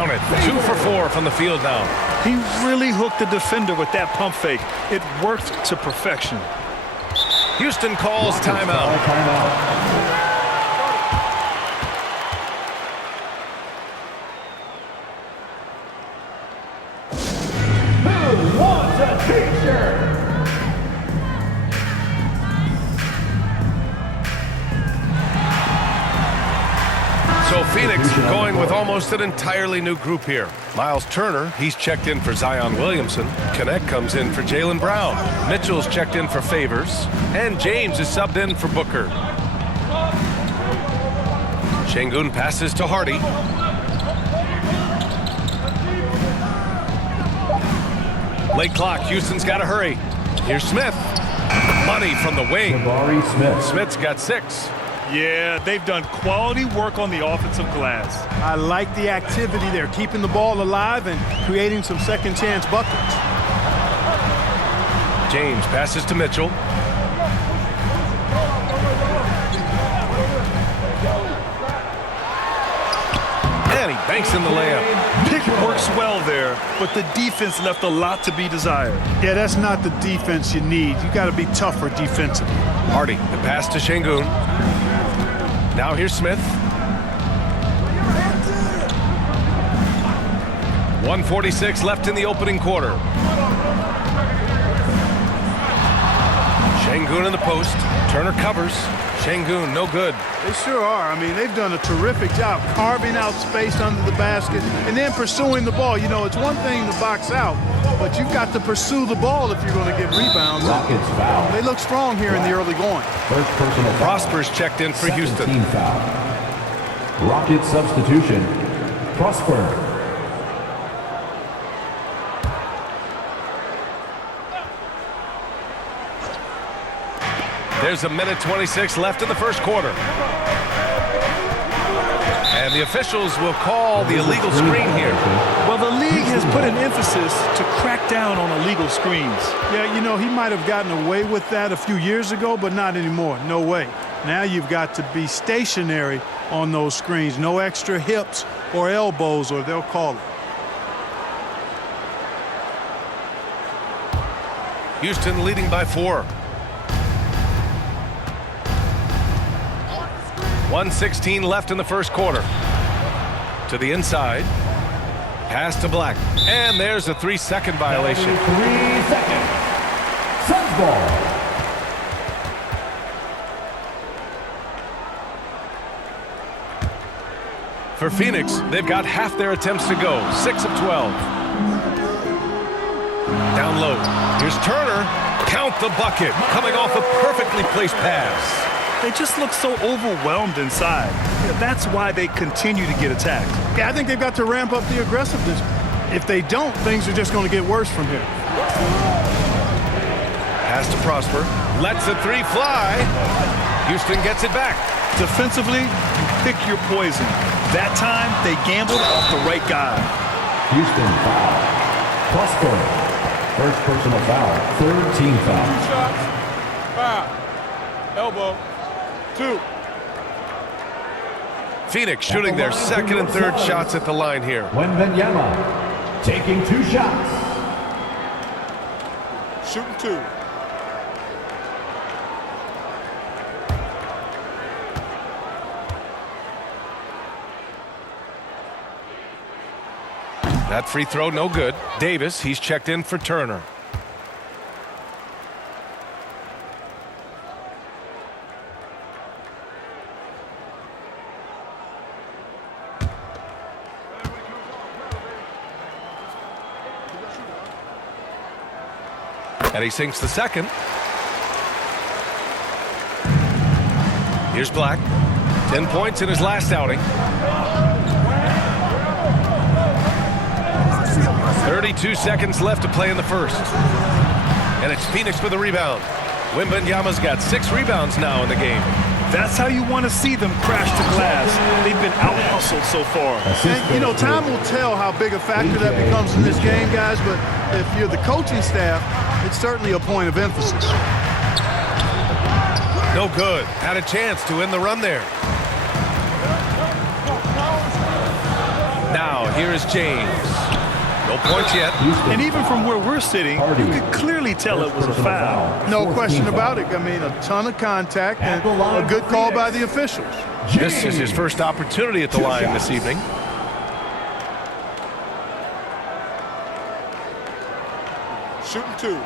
Count it. 2 for 4 from the field now. He really hooked the defender with that pump fake. It worked to perfection. Houston calls timeout. Who wants a t-shirt? So Phoenix going with almost an entirely new group here. Miles Turner, he's checked in for Zion Williamson. Connect comes in for Jaylen Brown. Mitchell's checked in for Favors. And James is subbed in for Booker. Şengün passes to Hardy. Late clock, Houston's got to hurry. Here's Smith. Money from the wing. Jabari Smith. Smith's got 6. Yeah, they've done quality work on the offensive glass. I like the activity there, keeping the ball alive and creating some second chance buckets. James passes to Mitchell. And he banks in the layup. Pick works well there, but the defense left a lot to be desired. Yeah, that's not the defense you need. You got to be tougher defensively. Hardy, the pass to Şengün. Now here's Smith. 1:46 left in the opening quarter. Şengün in the post. Turner covers. Şengün, no good. They sure are. I mean, they've done a terrific job carving out space under the basket and then pursuing the ball. You know, it's one thing to box out, but you've got to pursue the ball if you're going to get rebounds. Rockets foul. They look strong here in the early going. First personal foul. Prosper's checked in for Second Houston. team foul. Rocket substitution. Prosper. There's 1:26 left in the first quarter. And the officials will call the illegal screen here. Well, the league has put an emphasis to crack down on illegal screens. Yeah, you know, he might have gotten away with that a few years ago, but not anymore. No way. Now you've got to be stationary on those screens. No extra hips or elbows, or they'll call it. Houston leading by 4. 1:16 left in the first quarter. To the inside. Pass to Black. And there's a 3-second violation. 3 seconds. Suns ball. For Phoenix, they've got half their attempts to go. 6 of 12. Down low. Here's Turner. Count the bucket. Coming off a perfectly placed pass. They just look so overwhelmed inside. Yeah, that's why they continue to get attacked. Yeah, I think they've got to ramp up the aggressiveness. If they don't, things are just going to get worse from here. Pass to Prosper. Lets the 3 fly. Houston gets it back. Defensively, you pick your poison. That time, they gambled off the right guy. Houston foul. Prosper. First personal foul. Third team foul. 2 shots. Foul. Elbow. 2. Phoenix shooting their second and third shots at the line here. Wembanyama taking 2 shots. Shooting 2. That free throw no good. Davis, he's checked in for Turner. And he sinks the second. Here's Black. 10 points in his last outing. 32 seconds left to play in the first. And it's Phoenix for the rebound. Wembanyama's got 6 rebounds now in the game. That's how you want to see them crash the glass. They've been out-hustled so far. And, you know, time will tell how big a factor that becomes in this game, guys, but if you're the coaching staff, it's certainly a point of emphasis. No good. Had a chance to end the run there. Now Here is James. No points yet. Houston. And even from where we're sitting, you could clearly tell it was a foul. No question about it. I mean, a ton of contact and a good call by the officials. This is his first opportunity at the line this evening. Shooting 2.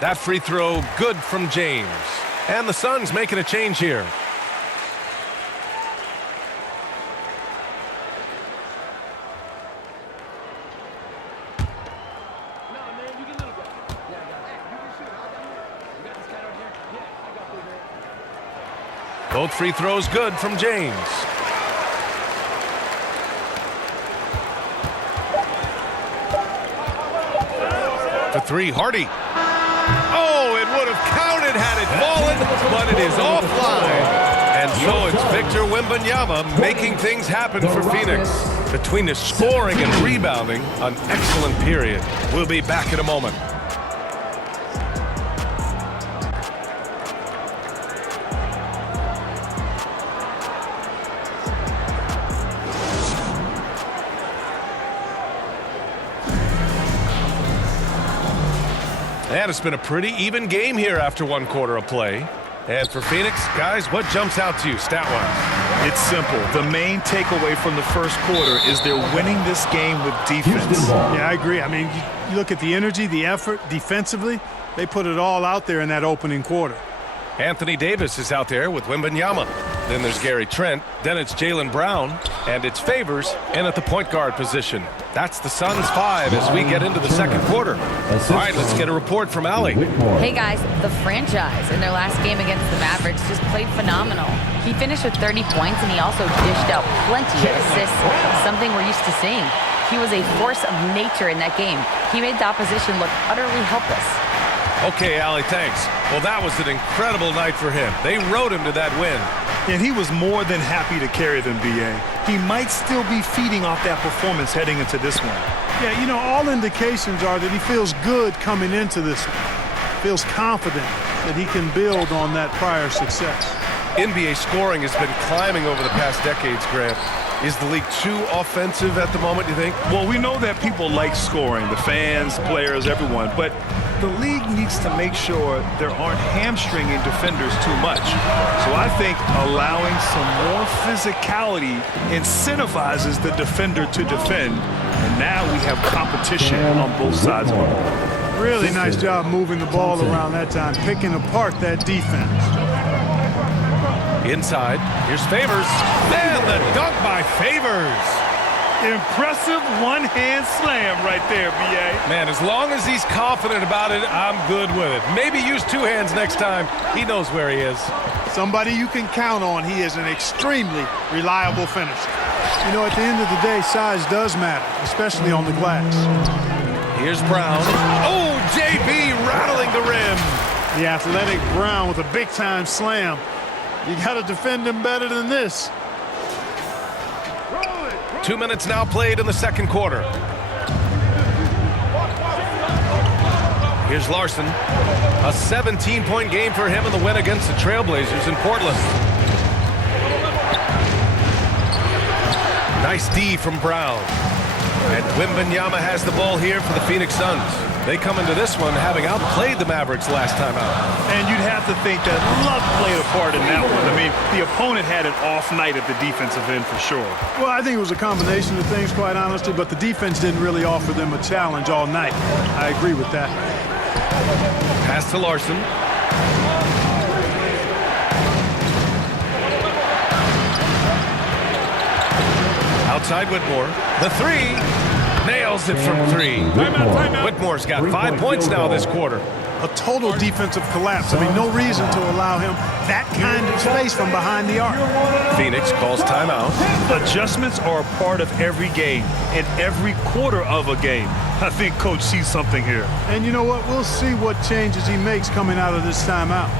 That free throw good from James. And the Suns making a change here. Both free throws good from James. For 3, Hardy. Oh, it would have counted had it fallen, but it is offline. And so it's Victor Wembanyama making things happen for Phoenix. Between the scoring and rebounding, an excellent period. We'll be back in a moment. And it's been a pretty even game here after 1 quarter of play. And for Phoenix, guys, what jumps out to you stat-wise? It's simple. The main takeaway from the first quarter is they're winning this game with defense. Yeah, I agree. I mean, you look at the energy, the effort defensively, they put it all out there in that opening quarter. Anthony Davis is out there with Wembanyama. Then there's Gary Trent. Then it's Jaylen Brown. And it's Favors in at the point guard position. That's the Suns 5 as we get into the second quarter. All right, let's get a report from Allie. Hey guys, the franchise in their last game against the Mavericks just played phenomenal. He finished with 30 points and he also dished out plenty of assists, something we're used to seeing. He was a force of nature in that game. He made the opposition look utterly helpless. Okay, Allie, thanks. Well, that was an incredible night for him. They rode him to that win. And he was more than happy to carry them, B.A. He might still be feeding off that performance heading into this one. Yeah, you know, all indications are that he feels good coming into this one. Feels confident that he can build on that prior success. NBA scoring has been climbing over the past decades, Grant. Is the league too offensive at the moment, you think? Well, we know that people like scoring, the fans, players, everyone, but the league needs to make sure there aren't hamstringing defenders too much. So I think allowing some more physicality incentivizes the defender to defend, and now we have competition on both sides of the ball. Really nice job moving the ball around that time, picking apart that defense. Inside, here's Favors. Man, the dunk by Favors. Impressive one-hand slam right there, B.A. Man, as long as he's confident about it, I'm good with it. Maybe use 2 hands next time. He knows where he is. Somebody you can count on. He is an extremely reliable finisher. You know, at the end of the day, size does matter, especially on the glass. Here's Brown. Oh, JB rattling the rim. The athletic Brown with a big-time slam. You got to defend him better than this. 2 minutes now played in the second quarter. Here's Larson. A 17-point game for him in the win against the Trailblazers in Portland. Nice D from Brown. And Wembanyama has the ball here for the Phoenix Suns. They come into this one having outplayed the Mavericks last time out. And you'd have to think that luck played a part in that one. I mean, the opponent had an off night at the defensive end for sure. Well, I think it was a combination of things, quite honestly, but the defense didn't really offer them a challenge all night. I agree with that. Pass to Larson. Outside Whitmore. The 3. Nails it from 3. Whitmore's got 5 points now this quarter. A total defensive collapse. I mean, no reason to allow him that kind of space from behind the arc. Phoenix calls timeout. Adjustments are a part of every game and every quarter of a game. I think Coach sees something here. And you know what? We'll see what changes he makes coming out of this timeout.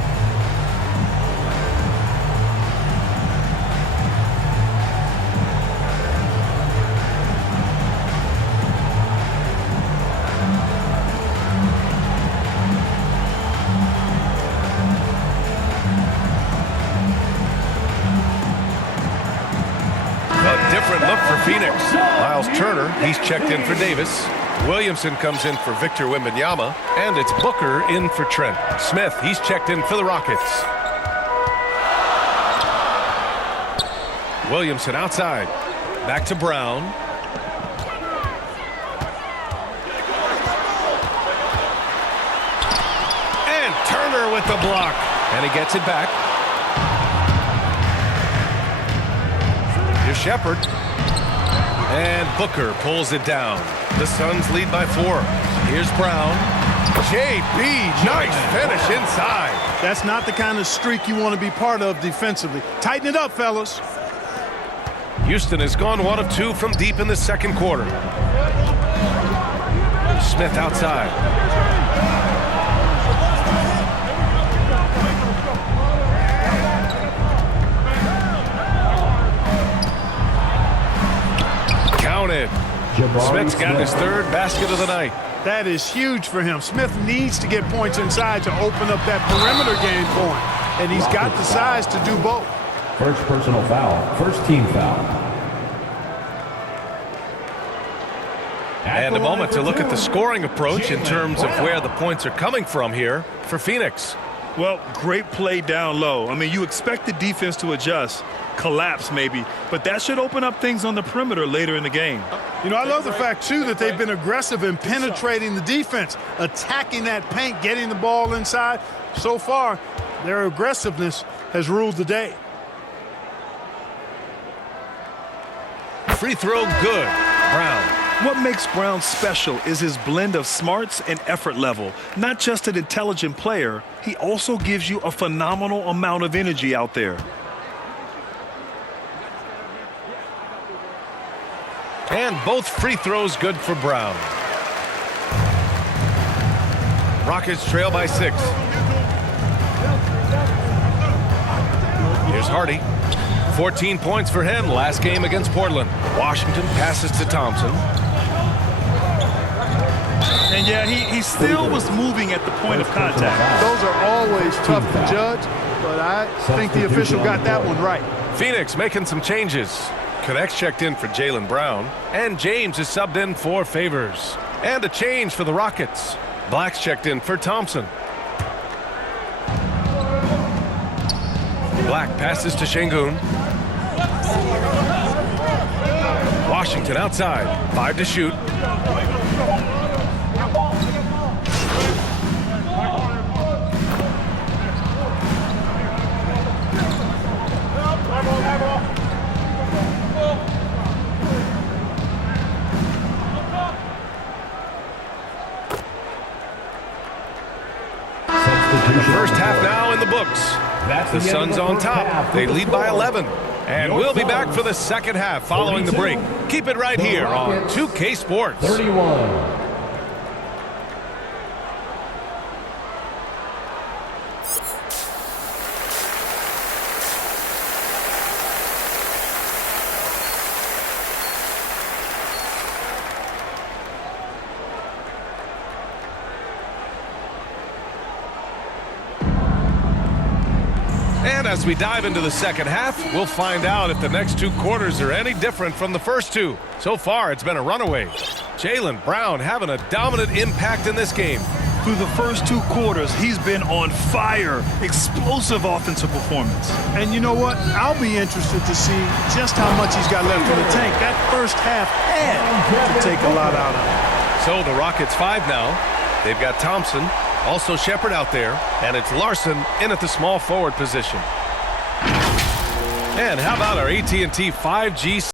Phoenix. Miles Turner, he's checked in for Davis. Williamson comes in for Victor Wembanyama. And it's Booker in for Trent. Smith, he's checked in for the Rockets. Williamson outside. Back to Brown. And Turner with the block. And he gets it back. Here's Shepherd. And Booker pulls it down. The Suns lead by 4. Here's Brown. JB, nice finish inside. That's not the kind of streak you want to be part of defensively. Tighten it up, fellas. Houston has gone 1 of 2 from deep in the second quarter. Smith outside. Counted. Smith's got his 3rd basket of the night. That is huge for him. Smith needs to get points inside to open up that perimeter game for him. And he's got the size to do both. First personal foul. First team foul. And a moment to look at the scoring approach in terms of where the points are coming from here for Phoenix. Well, great play down low. I mean, you expect the defense to adjust, collapse maybe, but that should open up things on the perimeter later in the game. You know, I love the fact, too, that they've been aggressive in penetrating the defense, attacking that paint, getting the ball inside. So far, their aggressiveness has ruled the day. Free throw good. Brown. What makes Brown special is his blend of smarts and effort level. Not just an intelligent player, he also gives you a phenomenal amount of energy out there. And both free throws good for Brown. Rockets trail by 6. Here's Hardy. 14 points for him last game against Portland. Washington passes to Thompson. And yeah, he still was moving at the point of contact. Those are always tough to judge, but I think the official got that one right. Phoenix making some changes. Connect's checked in for Jaylen Brown. And James is subbed in for Favors. And a change for the Rockets. Black's checked in for Thompson. Black passes to Şengün. Washington outside. 5 to shoot. First half now in the books. The Suns on top. They lead by 11. And we'll be back for the second half following the break. Keep it right here on 2K Sports. 31. And as we dive into the second half, we'll find out if the next 2 quarters are any different from the first 2. So far, it's been a runaway. Jaylen Brown having a dominant impact in this game. Through the first 2 quarters, he's been on fire. Explosive offensive performance. And you know what? I'll be interested to see just how much he's got left in the tank. That first half had to take a lot out of him. So the Rockets 5 now. They've got Thompson, also Shepherd out there, and it's Larson in at the small forward position. And how about our AT&T 5G